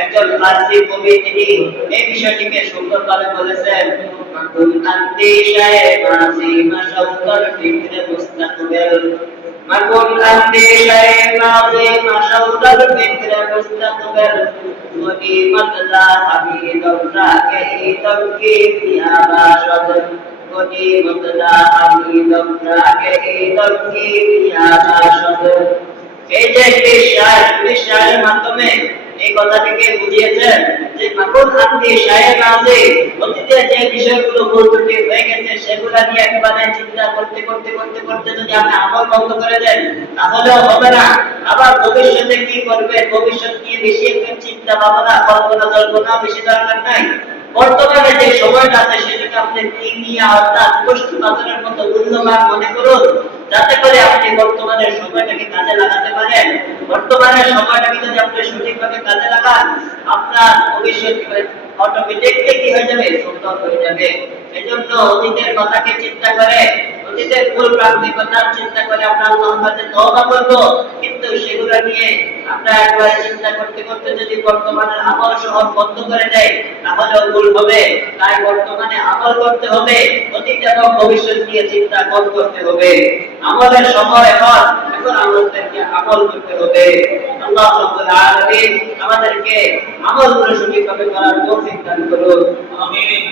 একজন ফারসি কবি তিনি এই বিষয়টিকে সুন্দরভাবে বলেছেন, মাকুল আন্দিশায়ে মাজি মাশাউকার ফিকরে মুস্তাকবিল, মাকুল আন্দিশায়ে মাজি মাশাউকার ফিকরে মুস্তাকবিল, গনিমত দা হামিদুর রাকে তাওকীদ ইয়া বাশদ, গনিমত দা হামিদুর রাকে তাওকীদ ইয়া বাশদ। এই যে শায়ের মাধ্যমে এই কথাটিকে বুঝিয়েছেন যে মাকুল আন্দি শায়ের মাঝে অতীতে যে বিষয়গুলো বলতে হয়ে গেছে সেগুলো নিয়ে একবারে চিন্তা করতে করতে করতে করতে যদি আপনি আমল বন্ধ করে দেন তাহলেও হবে না। আবার ভবিষ্যতে কি করবে, ভবিষ্যৎ নিয়ে বেশি একটা চিন্তা ভাবনা কল্পনা জল্পনা বেশি দরকার নাই। বর্তমানে যে সময়টা আছে সেটাকে আপনি কিমিয়া অর্থাৎ বস্তু পাথরের মতো মূল্যবান মনে করুন, যাতে করে আপনি বর্তমানের সময়টাকে কাজে লাগাতে পারেন। বর্তমানের সময়টাকে যদি আপনি সঠিকভাবে কাজে লাগান, আপনার ভবিষ্যৎ অটোমেটিকলি কি হয়ে যাবে, সুন্দর হয়ে যাবে। এজন্য অতীতের কথাকে চিন্তা করে, অতীতের ভুল প্রান্তিক কথা চিন্তা করে আমরা আল্লাহর কাছে তওবা করব, কিন্তু সেগুলো নিয়ে আমরা একবার চিন্তা করতে করতে যদি বর্তমানের আমল সহ বন্ধ করে দেয় তাহলেও ভুল হবে। তাই বর্তমানে আমল করতে হবে, অতীত এবং ভবিষ্যৎ নিয়ে চিন্তা কম করতে হবে। আমলের সময় এখন, এখন আমাদেরকে আমল করতে হবে। আল্লাহ রাব্বুল আলামিন আমাদেরকে আমলগুলো সঠিকভাবে করার তৌফিক দান করুন। আমিন।